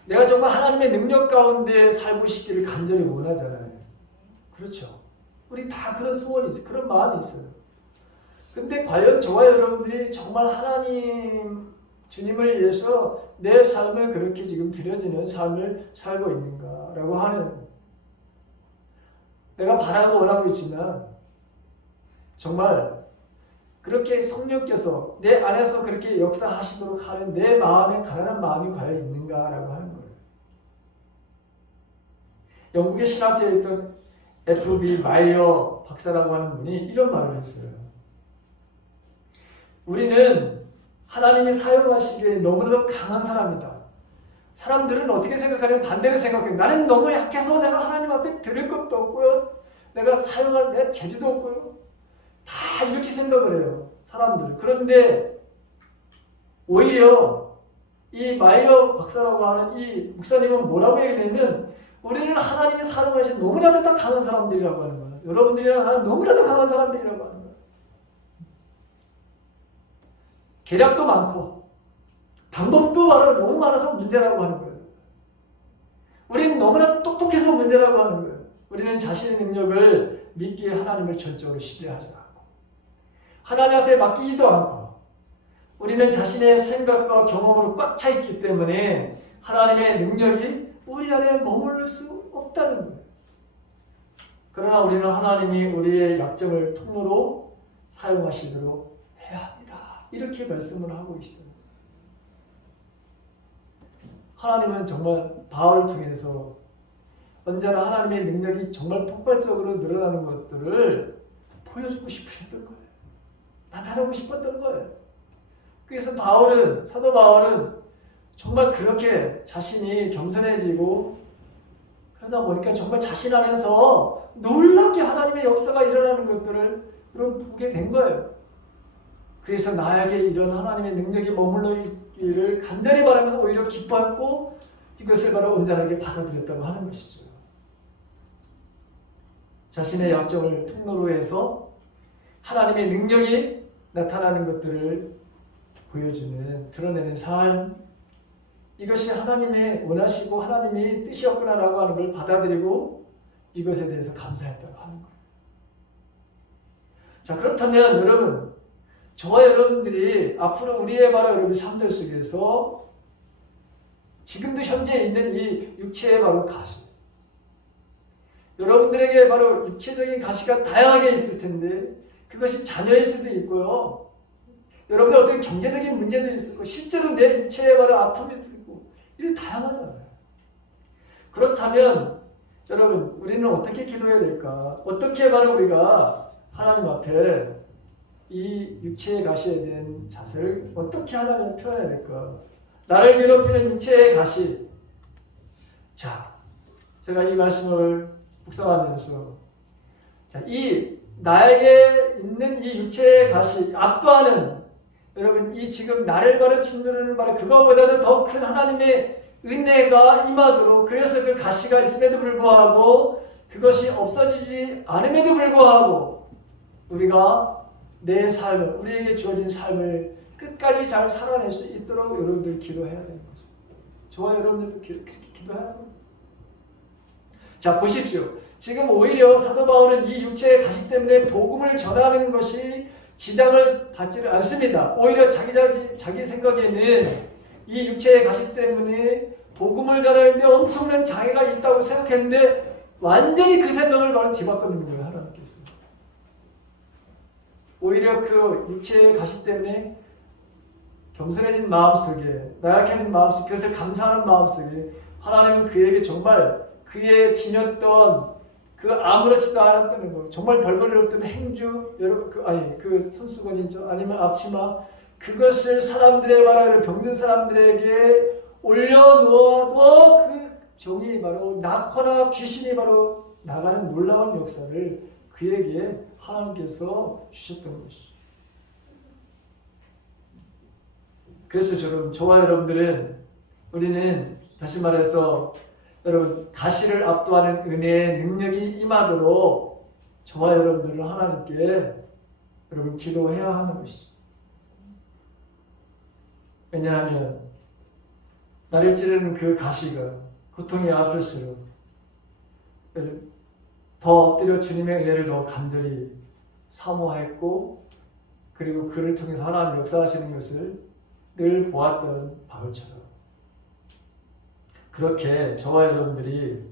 내가 정말 하나님의 능력 가운데 살고 싶기를 간절히 원하잖아요. 그렇죠. 우리 다 그런 소원이 있어요. 그런 마음이 있어요. 근데 과연 저와 여러분들이 정말 하나님 주님을 위해서 내 삶을 그렇게 지금 드려지는 삶을 살고 있는가라고 하는 내가 바라고 원하고 있지만 정말 그렇게 성령께서 내 안에서 그렇게 역사하시도록 하는 내 마음에 가난한 마음이 과연 있는가라고 하는 거예요. 영국의 신학자에 있던 F.B. 마이어 박사라고 하는 분이 이런 말을 했어요. 우리는 하나님이 사용하시기에 너무나도 강한 사람이다. 사람들은 어떻게 생각하냐면 반대로 생각해요. 나는 너무 약해서 내가 하나님 앞에 드릴 것도 없고요. 내가 사용할 내 재주도 없고요. 다 이렇게 생각을 해요. 사람들. 그런데 오히려 이 마이어 박사라고 하는 이 목사님은 뭐라고 얘기했냐면 우리는 하나님이 사용하신 너무나도 다 강한 사람들이라고 하는 거예요. 여러분들이랑 너무나도 강한 사람들이라고 하는 거예요. 계략도 많고 방법도 너무 많아서 문제라고 하는 거예요. 우리는 너무나도 똑똑해서 문제라고 하는 거예요. 우리는 자신의 능력을 믿기에 하나님을 전적으로 신뢰하지 않고 하나님 앞에 맡기지도 않고 우리는 자신의 생각과 경험으로 꽉 차 있기 때문에 하나님의 능력이 우리 안에 머무를 수 없다는 거예요. 그러나 우리는 하나님이 우리의 약점을 통로로 사용하시도록 해야 합니다. 이렇게 말씀을 하고 있어요. 하나님은 정말 바울을 통해서 언제나 하나님의 능력이 정말 폭발적으로 늘어나는 것들을 보여주고 싶으셨던 거예요. 나타나고 싶었던 거예요. 그래서 사도 바울은 정말 그렇게 자신이 겸손해지고 그러다 보니까 정말 자신 안에서 놀랍게 하나님의 역사가 일어나는 것들을 보게 된 거예요. 그래서 나에게 이런 하나님의 능력이 머물러 있기를 간절히 바라면서 오히려 기뻐했고 이것을 바로 온전하게 받아들였다고 하는 것이죠. 자신의 약점을 통로로 해서 하나님의 능력이 나타나는 것들을 보여주는, 드러내는 삶, 이것이 하나님의 원하시고 하나님의 뜻이었구나라고 하는 걸 받아들이고 이것에 대해서 감사했다고 하는 거예요. 자, 그렇다면 여러분, 저와 여러분들이 앞으로 우리의 바로 여러분 삶들 속에서 지금도 현재 있는 이 육체의 바로 가시, 여러분들에게 바로 육체적인 가시가 다양하게 있을 텐데 그것이 자녀일 수도 있고요. 여러분들 어떤 경제적인 문제도 있고 실제로 내 육체에 바로 아픔이 있고 이런 다양하잖아요. 그렇다면 여러분 우리는 어떻게 기도해야 될까? 어떻게 바로 우리가 하나님 앞에 이 육체의 가시에 대한 자세를 어떻게 하나님 표현해야 될까? 나를 괴롭히는 육체의 가시. 자, 제가 이 말씀을 묵상하면서 자, 이 나에게 있는 이 육체의 가시 압도하는 여러분 이 지금 나를 바로 짓누르는 바로 그거보다도 더 큰 하나님의 은혜가 임하도록 그래서 그 가시가 있음에도 불구하고 그것이 없어지지 않음에도 불구하고 우리가 내 삶을 우리에게 주어진 삶을 끝까지 잘 살아낼 수 있도록 여러분들 기도해야 되는 거죠. 저와 여러분들도 기도해야 합니다. 자 보십시오. 지금 오히려 사도 바울은 이 육체의 가시 때문에 복음을 전하는 것이 지장을 받지를 않습니다. 오히려 자기 생각에는 이 육체의 가시 때문에 복음을 전하는데 엄청난 장애가 있다고 생각했는데 완전히 그 생각을 바로 뒤바꾸는 거예요. 하나님께서. 오히려 그 육체의 가시 때문에 겸손해진 마음속에 나약해진 마음속에 그것을 감사하는 마음속에 하나님은 그에게 정말 그의 지녔던 그 아무렇지도 않았다는 거 정말 별볼일 없던 행주 여러분 그 손수건이죠 아니면 앞치마 그것을 사람들의 말하는 병든 사람들에게 올려놓아도 그 종이 바로 낳거나 귀신이 바로 나가는 놀라운 역사를 그에게 하나님께서 주셨던 것이죠. 그래서 저와 여러분들은 우리는 다시 말해서 여러분 가시를 압도하는 은혜의 능력이 임하도록 저와 여러분들은 하나님께 여러분 기도해야 하는 것이죠. 왜냐하면 나를 찌르는 그 가시가 고통이 아플수록 더 엎드려 주님의 은혜를 더 간절히 사모했고 그리고 그를 통해서 하나님 역사하시는 것을 늘 보았던 바울처럼 그렇게 저와 여러분들이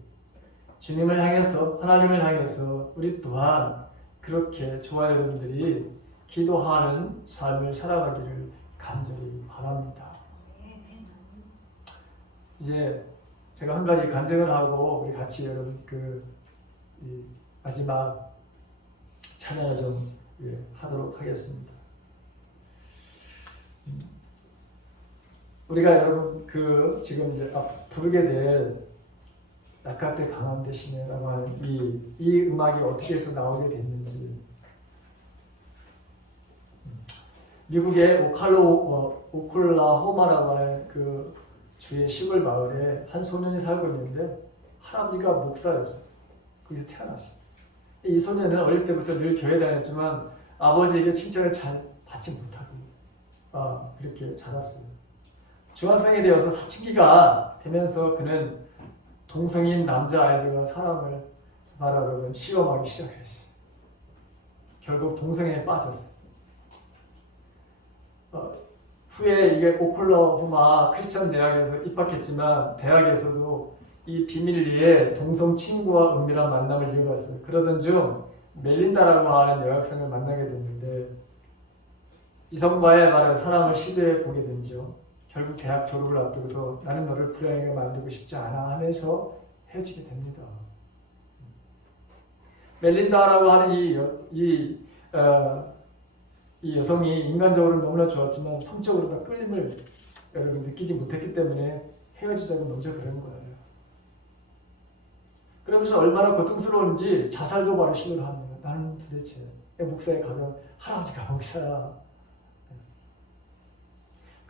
주님을 향해서 하나님을 향해서 우리 또한 그렇게 저와 여러분들이 기도하는 삶을 살아가기를 간절히 바랍니다. 이제 제가 한 가지 간증을 하고 우리 같이 여러분 이 마지막 찬양을 좀 하도록 하겠습니다. 우리가 여러분 지금 이제 부르게 될 낙하때 강한 대신에라고 하는 이 음악이 어떻게 해서 나오게 됐는지 미국의 오클라호마라고 하는 그 주의 시골 마을에 한 소년이 살고 있는데 할아버지가 목사였어요. 거기서 태어났어요. 이 소년은 어릴 때부터 늘 교회 다녔지만 아버지에게 칭찬을 잘 받지 못하고 그렇게 자랐어요. 중학생이 되어서 사춘기가 되면서 그는 동성인 남자아이들과 사랑을 여러분 시험하기 시작했어요. 결국 동성애에 빠졌어요. 후에 이게 오클라호마 크리스천 대학에서 입학했지만 대학에서도 이 비밀리에 동성 친구와 은밀한 만남을 이어갔어요. 그러던 중 멜린다라고 하는 여학생을 만나게 됐는데 이성과의 말을 사랑을 시도해 보게 된죠. 결국 대학 졸업을 앞두고서 나는 너를 불행하게 만들고 싶지 않아 하면서 헤어지게 됩니다. 멜린다라고 하는 이 여성이 인간적으로 너무나 좋았지만 성적으로 다 끌림을 여러분 느끼지 못했기 때문에 헤어지자고 먼저 그런 거예요. 그러면서 얼마나 고통스러운지 자살도 바로 시도를 합니다. 나는 도대체 목사에 가서 할아버지가 목사야.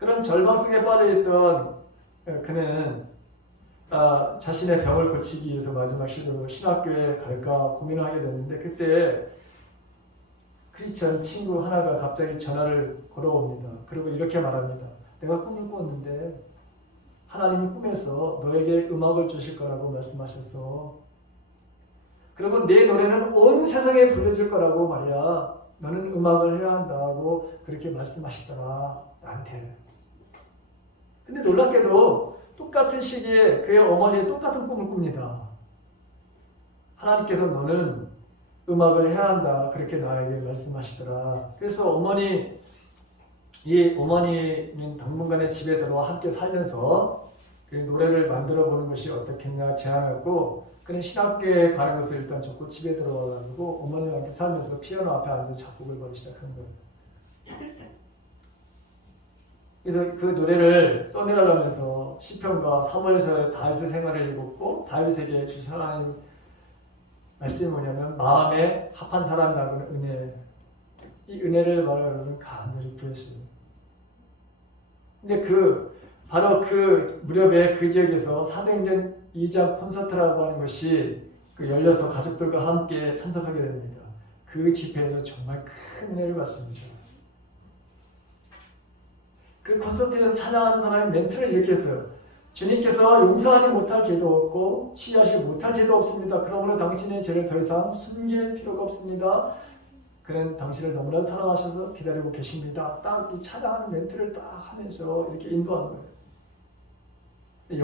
그런 절망 속에 빠져있던 그는 자신의 병을 고치기 위해서 마지막 시도로 신학교에 갈까 고민을 하게 됐는데, 그때 크리스천 친구 하나가 갑자기 전화를 걸어옵니다. 그리고 이렇게 말합니다. 내가 꿈을 꾸었는데 하나님이 꿈에서 너에게 음악을 주실 거라고 말씀하셔서, 그러면 내 노래는 온 세상에 불려질 거라고 말이야. 너는 음악을 해야 한다고 그렇게 말씀하시더라, 나한테. 근데 놀랍게도 똑같은 시기에 그의 어머니의 똑같은 꿈을 꿉니다. 하나님께서 너는 음악을 해야 한다, 그렇게 나에게 말씀하시더라. 그래서 어머니는 당분간의 집에 들어와 함께 살면서 그 노래를 만들어 보는 것이 어떻겠냐 제안했고, 그는 신학교에 가는 것을 일단 접고 집에 들어와가지고 어머니와 함께 살면서 피아노 앞에 앉아서 작곡을 벌이기 시작한 거예요. 그래서 그 노래를 써내려가면서 시편과 사무엘서의 다윗의 생활을 읽었고, 다윗에게 주신 하나님 말씀이 뭐냐면 마음에 합한 사람이라고는 은혜, 이 은혜를 말하려면 간절히 구했어요. 근데 바로 그 무렵에 그 지역에서 사도행전 2장 콘서트라고 하는 것이 열려서 가족들과 함께 참석하게 됩니다. 그 집회에서 정말 큰 은혜를 받습니다. 그 콘서트에서 찬양하는 사람이 멘트를 이렇게 했어요. 주님께서 용서하지 못할 죄도 없고 치유하지 못할 죄도 없습니다. 그러므로 당신의 죄를 더 이상 숨길 필요가 없습니다. 그는 당신을 너무나 사랑하셔서 기다리고 계십니다. 딱 이 찬양하는 멘트를 딱 하면서 이렇게 인도하는 거예요.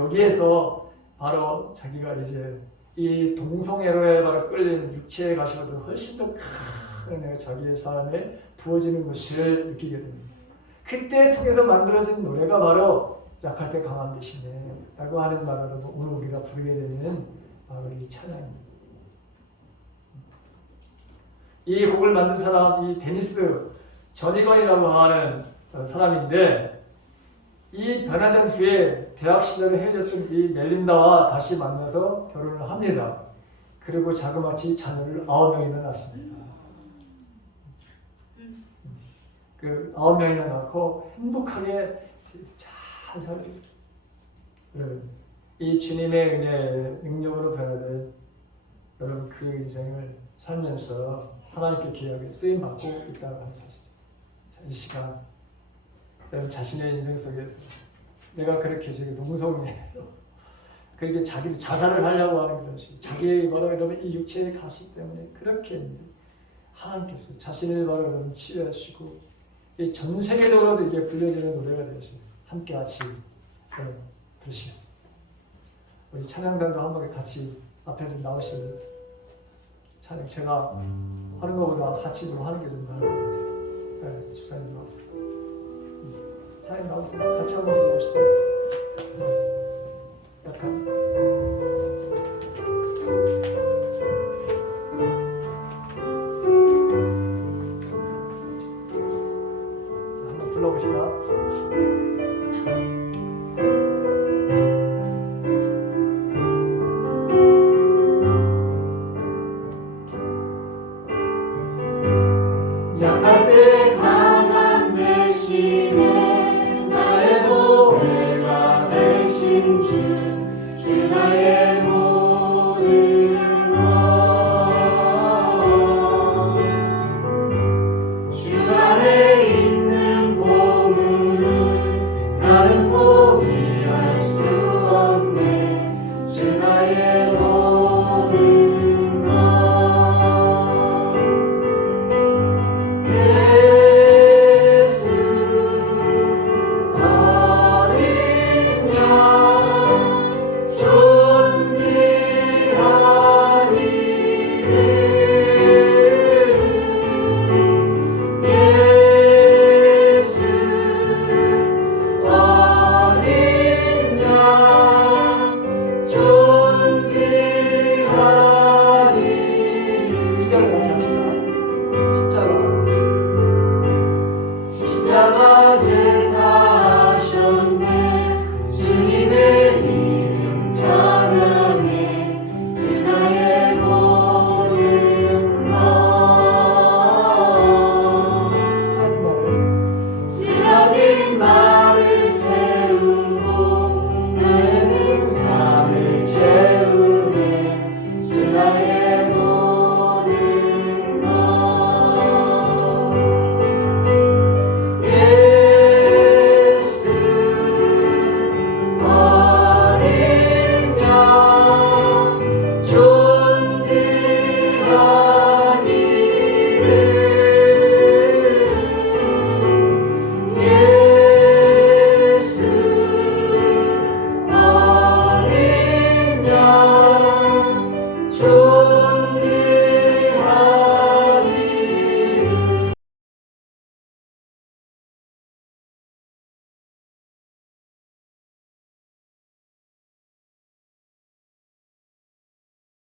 여기에서 바로 자기가 이제 이 동성애로에 바로 끌리는 육체의 가시보다 훨씬 더 큰 은혜가 자기의 삶에 부어지는 것을 느끼게 됩니다. 그때 통해서 만들어진 노래가 바로 약할 때 강한 대신에 라고 하는 말로 오늘 우리가 부르게 되는 바로 이 찬양입니다. 이 곡을 만든 사람, 이 데니스 전이건이라고 하는 사람인데, 이 변화된 후에 대학 시절에 헤어졌던 이 멜린다와 다시 만나서 결혼을 합니다. 그리고 자그마치 자녀를 9명이나 낳습니다. 그 9명이나 낳고 행복하게 잘 살고, 이 주님의 은혜의 능력으로 변화된 여러분 그 인생을 살면서 하나님께 귀하게 쓰임 받고 있다고 하는 사실. 자, 이 시간 여러분 자신의 인생 속에서 내가 그렇게 저기 농성이에요. 그렇게 자기도 자살을 하려고 하는 그런 식. 자기의 바로 여러분 이 육체의 가시 때문에 그렇게 했는데 하나님께서 자신을 바로 여러분 치유하시고 이 전 세계적으로도 이게 불려지는 노래가 되었어요. 함께 같이 부르시겠습니다. 우리 찬양단도 한번 같이 앞에 좀 나오시면 찬양 제가 하는 것보다 같이 좀 하는 게 좀 나을 것 같아요. 네, 집사님 나오세요. 찬양 나오세요. 같이 한번 불러봅시다. 약간 한번 불러봅시다. 약할 때 강한 대신에 나의 보혜가 되신 주 나의